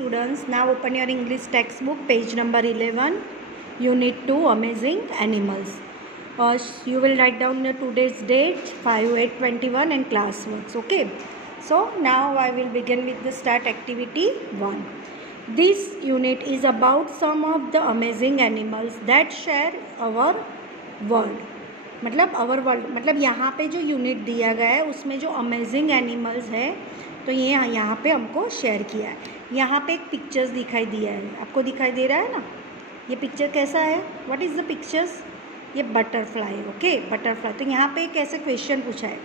students, now open your English textbook, page number 11, Unit 2, Amazing Animals. You will write down the today's date, 5/8/21 and class works, okay? So now I will begin with the start activity 1. This unit is about some of the amazing animals that share our world. मतलब our world, मतलब यहाँ पे जो unit दिया गया है उसमें जो अमेजिंग एनिमल्स है तो ये यहाँ पे हमको शेयर किया है. यहाँ पे एक पिक्चर्स दिखाई दिया है, आपको दिखाई दे रहा है ना. ये पिक्चर कैसा है, व्हाट इज़ द पिक्चर्स, ये बटरफ्लाई, ओके बटरफ्लाई. तो यहाँ पे एक ऐसे क्वेश्चन पूछा है,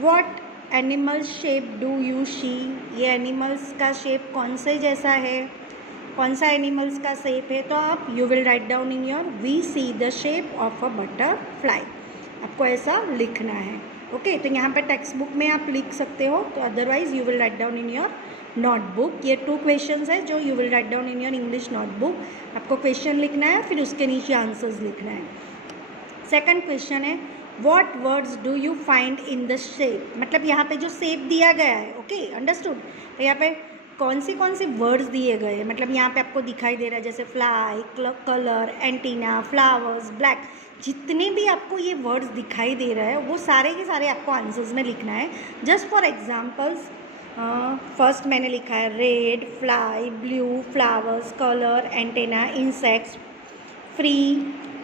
what animal shape do you see. ये एनिमल्स का शेप कौन से जैसा है, कौन सा एनिमल्स का शेप है. तो आप you will write down in your V C the shape of a butterfly, आपको ऐसा लिखना है, ओके. तो यहाँ पे टेक्स्ट बुक में आप लिख सकते हो, तो otherwise you will write down in your notebook. ये 2 क्वेश्चंस है जो you will write down in your English notebook. आपको क्वेश्चन लिखना है, फिर उसके नीचे आंसर्स लिखना है. सेकंड क्वेश्चन है, what words do you find in the shape. मतलब यहाँ पे जो शेप दिया गया है, ओके अंडरस्टूड. तो यहाँ पे कौन से वर्ड्स दिए गए हैं, मतलब यहाँ पे आपको दिखाई दे रहा है जैसे fly, colour, antenna, flowers, black. जितने भी आपको ये वर्ड्स दिखाई दे रहा है वो सारे के सारे आपको आंसर्स में लिखना है. जस्ट फॉर एग्जांपल्स, फर्स्ट मैंने लिखा है red, fly, blue, flowers, colour, antenna, insects, free,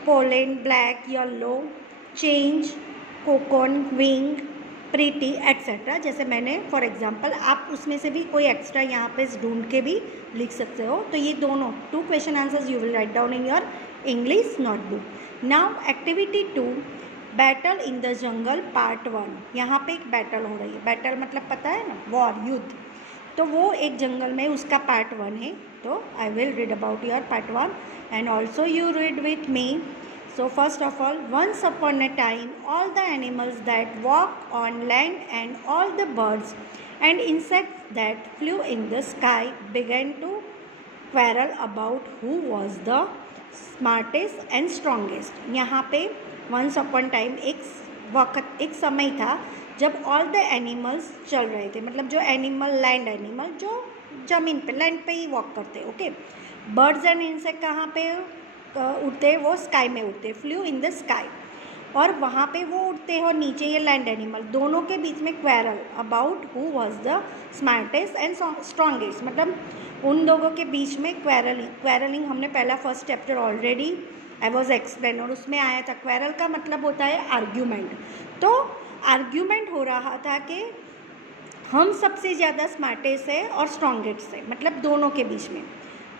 pollen, black, yellow, change, cocoon, wing, pretty etcetera. जैसे मैंने फॉर एग्जांपल, आप उसमें से भी कोई एक्स्ट्रा यहाँ पे ढूंढ के भी लिख सकते हो. तो ये दोनों 2 question answers you will write down in your English notebook. Now activity 2, battle in the jungle part 1. यहाँ पे एक बैटल हो रही है. बैटल मतलब पता है ना, वॉर, युद्ध. तो वो एक जंगल में उसका पार्ट 1 है. तो I will read about your part 1 and also you read with me. So first of all, once upon a time, all the animals that walk on land and all the birds and insects that flew in the sky began to quarrel about who was the smartest and strongest. यहाँ पे once upon time एक समय था जब all the animals चल रहे थे. मतलब जो एनिमल, लैंड एनिमल जो ज़मीन पे, लैंड पे ही वॉक करते, ओके. बर्ड्स एंड इंसेक्ट कहाँ पे उड़ते, वो स्काई में उड़ते, फ्लू इन द स्काई. और वहाँ पे वो उड़ते हैं और नीचे ये लैंड एनिमल. दोनों के बीच में quarrel about who was the smartest and strongest. मतलब उन लोगों के बीच में क्वेरलिंग हमने पहला first chapter already I was explain और उसमें आया था. क्वेरल का मतलब होता है आर्ग्यूमेंट. तो आर्ग्यूमेंट हो रहा था कि हम सबसे ज़्यादा स्मार्टेस्ट है और स्ट्रॉन्गेस्ट है, मतलब दोनों के बीच में.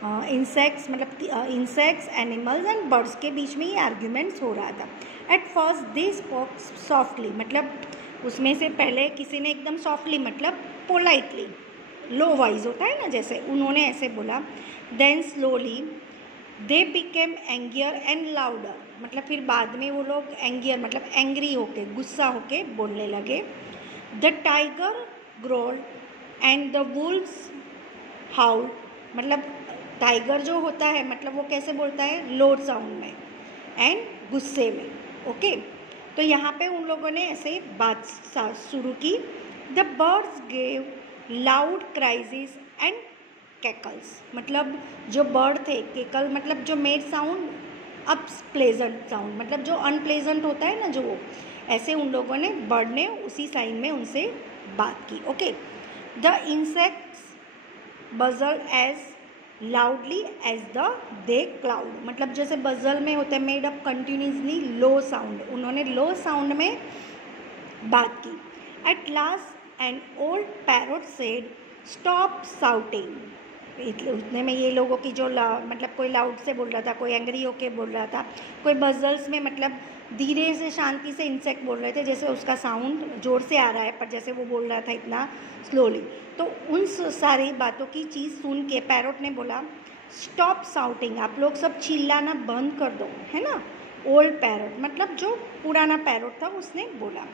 इंसेक्ट्स मतलब इंसेक्ट्स, एनिमल्स एंड बर्ड्स के बीच में ये आर्ग्यूमेंट्स हो रहा था. At first they spoke softly, मतलब उसमें से पहले किसी ने एकदम सॉफ्टली मतलब पोलाइटली, लो वॉइस होता है ना जैसे, उन्होंने ऐसे बोला. Then slowly they became angrier and louder. मतलब फिर बाद में वो लोग एंगियर मतलब एंग्री होके, गुस्सा होके बोलने लगे. The tiger growled and the wolves howl. मतलब टाइगर जो होता है मतलब वो कैसे बोलता है, लो साउंड में एंड गुस्से में, ओके. तो यहाँ पे उन लोगों ने ऐसे बात शुरू की. The birds gave loud cries and cackles. मतलब जो बर्ड थे, केकल मतलब जो मेड साउंड, अब प्लेजेंट साउंड मतलब जो अनप्लेजेंट होता है ना, जो वो ऐसे उन लोगों ने, बर्ड ने उसी साइन में उनसे बात की, okay. The insects buzzed as loudly as the they could. मतलब जैसे बजल में होता है made up continuously low sound, उन्होंने लो साउंड में बात की. At last an old parrot said stop shouting. उतने में ये लोगों की जो मतलब कोई लाउड से बोल रहा था, कोई एंग्री होके बोल रहा था, कोई बजल्स में मतलब धीरे से शांति से इंसेक्ट बोल रहे थे, जैसे उसका साउंड ज़ोर से आ रहा है पर जैसे वो बोल रहा था इतना स्लोली. तो उन सारी बातों की चीज़ सुन के पैरोट ने बोला, स्टॉप साउटिंग, आप लोग सब चिल्लाना बंद कर दो, है ना. ओल्ड पैरोट मतलब जो पुराना पैरोट था उसने बोला.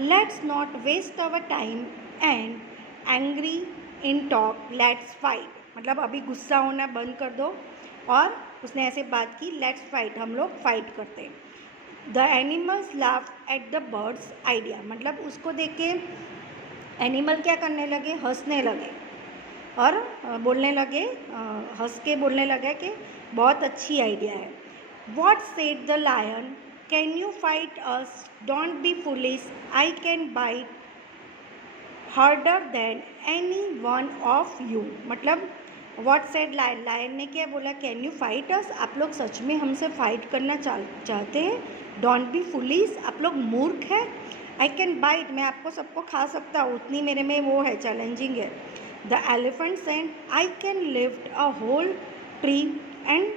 Let's not waste our time and angry in talk, let's fight. मतलब अभी गुस्सा होना बंद कर दो. और उसने ऐसे बात की, लेट्स फाइट, हम लोग फाइट करते हैं. The animals laugh at the birds idea. मतलब उसको देख के एनिमल क्या करने लगे, हंसने लगे. और बोलने लगे, हंस के बोलने लगे कि बहुत अच्छी आइडिया है। What said the lion, can you fight us, don't be foolish, I can bite harder than any one of you. मतलब वॉट सेड लायन, लायन ने क्या बोला, कैन यू फाइट अस, आप लोग सच में हमसे फाइट करना चाहते हैं। डोंट बी फुलिश, आप लोग मूर्ख हैं। आई कैन बाइट, मैं आपको सबको खा सकता हूँ, उतनी मेरे में वो है, चैलेंजिंग है। The elephant said, I can lift a whole tree and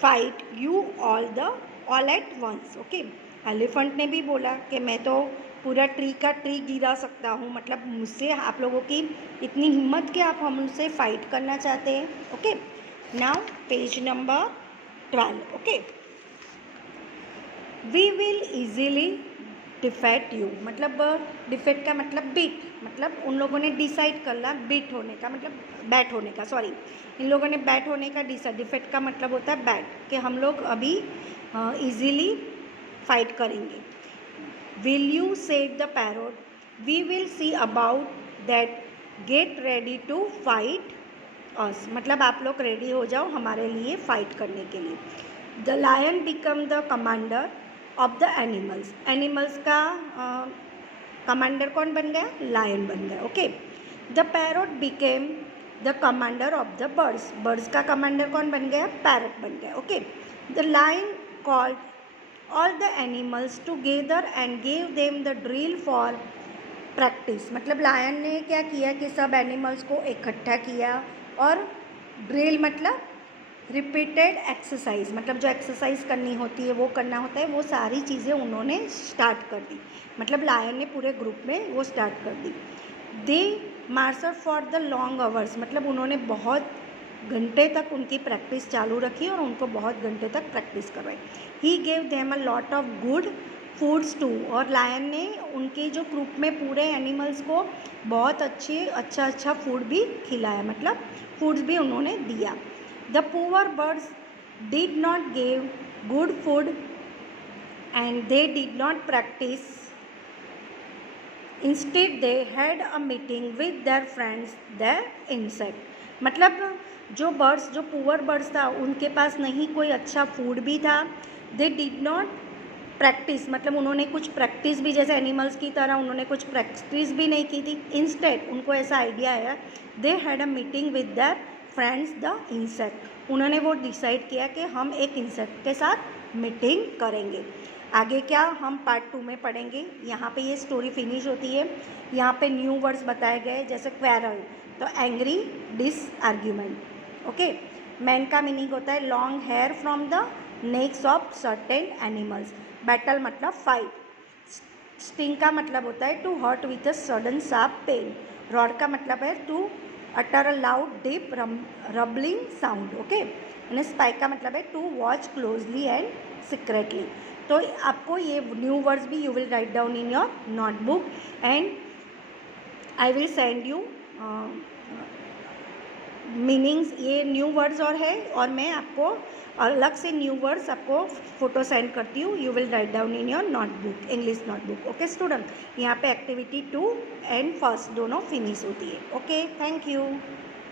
fight you all at once. Okay, elephant ने भी बोला कि मैं तो पूरा ट्री का ट्री गिरा सकता हूँ, मतलब मुझसे आप लोगों की इतनी हिम्मत कि आप हमसे फाइट करना चाहते हैं। Okay, now page number 12। Okay, we will easily defeat you, मतलब डिफेट का मतलब बीट, मतलब उन लोगों ने डिसाइड कर लिया, बीट होने का मतलब बैट होने का, सॉरी, इन लोगों ने बैट होने का डिसाइड, डिफेट का मतलब होता है बैट, कि हम लोग अभी ईजीली फाइट करेंगे। Will you said the parrot, we will see about that, get ready to fight us, मतलब आप लोग रेडी हो जाओ हमारे लिए फाइट करने के लिए। The lion become the commander of the animals, animals का कमांडर कौन बन गया, लायन बन गया। Okay, the parrot became the commander of the birds, birds का कमांडर कौन बन गया, पैरट बन गया। Okay, the lion called all the animals together and gave them the drill for practice, मतलब लायन ने क्या किया कि सब एनिमल्स को इकट्ठा किया और ड्रिल मतलब रिपीटेड एक्सरसाइज, मतलब जो एक्सरसाइज करनी होती है वो करना होता है, वो सारी चीज़ें उन्होंने स्टार्ट कर दी, मतलब लायन ने पूरे ग्रुप में वो स्टार्ट कर दी। They marshal for the long hours, मतलब उन्होंने बहुत घंटे तक उनकी प्रैक्टिस चालू रखी और उनको बहुत घंटे तक प्रैक्टिस करवाई। He gave them a lot of good foods to, और लायन ने उनके जो ग्रुप में पूरे एनिमल्स को बहुत अच्छा फूड भी खिलाया, मतलब फूड्स भी उन्होंने दिया। The poor birds did not give good food and they did not practice, instead they had a meeting with their friends the insect, मतलब जो बर्ड्स, जो पुअर बर्ड्स था उनके पास नहीं कोई अच्छा फूड भी था, दे डिड नॉट प्रैक्टिस, मतलब उन्होंने कुछ प्रैक्टिस भी, जैसे एनिमल्स की तरह उन्होंने कुछ प्रैक्टिस भी नहीं की थी। इंस्टेड उनको ऐसा आइडिया आया, they had a meeting with their friends the insect, उन्होंने वो डिसाइड किया कि हम एक इंसेक्ट के साथ मीटिंग करेंगे। आगे क्या हम पार्ट 2 में पढ़ेंगे। यहाँ पे ये स्टोरी फिनिश होती है। यहाँ पे न्यू वर्ड्स बताए गए, जैसे क्वेरल तो एंग्री, डिसआर्ग्यूमेंट। ओके, मैन का मीनिंग होता है long hair from the necks of certain animals, battle मतलब फाइट। स्टिंग का मतलब होता है to hurt with a sudden sharp pain. Roar का मतलब है to utter a loud deep rumbling sound. Okay, and spy का मतलब है to watch closely and secretly. तो आपको ये न्यू वर्ड्स भी you will write down in your notebook and I will send you meanings, ये न्यू वर्ड्स और है, और मैं आपको अलग से न्यू वर्ड्स आपको फोटो सेंड करती हूँ। You will write down in your notebook, English notebook. Okay student, यहाँ पे एक्टिविटी 2 एंड फर्स्ट दोनों फिनिश होती है। Okay, thank you.